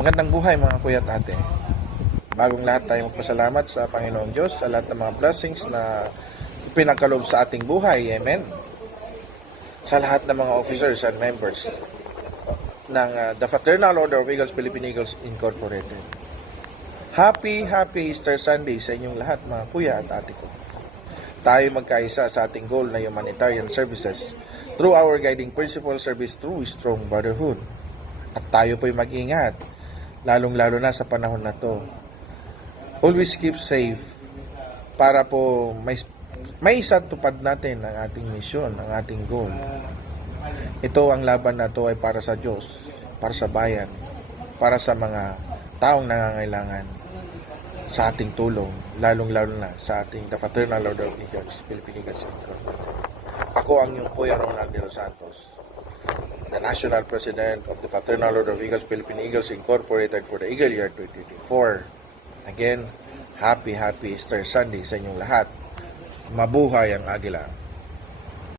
Magandang buhay mga kuya at ate. Bagong lahat tayo magpasalamat sa Panginoong Diyos sa lahat ng mga blessings na pinagkaloob sa ating buhay. Amen. Sa lahat ng mga officers and members ng The Fraternal Order of Eagles, Philippine Eagles Incorporated. Happy Easter Sunday sa inyong lahat mga kuya at ate ko. Tayo magkaisa sa ating goal na humanitarian services through our guiding principle service through strong brotherhood. At tayo po'y mag-ingat, lalong-lalo na sa panahon na to. Always keep safe para po may isatupad natin ang ating misyon, ang ating goal. Ito, ang laban na to ay para sa Diyos, para sa bayan, para sa mga taong nangangailangan sa ating tulong, lalong-lalo na sa ating The Fraternal Order of Eagles, Philippine Eagles Incorporated. Ako ang iyong Kuya Ronald de los Santos, the National President of the Fraternal Order of Eagles, Philippine Eagles Incorporated for the Eagle Year 2024. Again, happy Easter Sunday sa inyong lahat. Mabuhay ang Agila.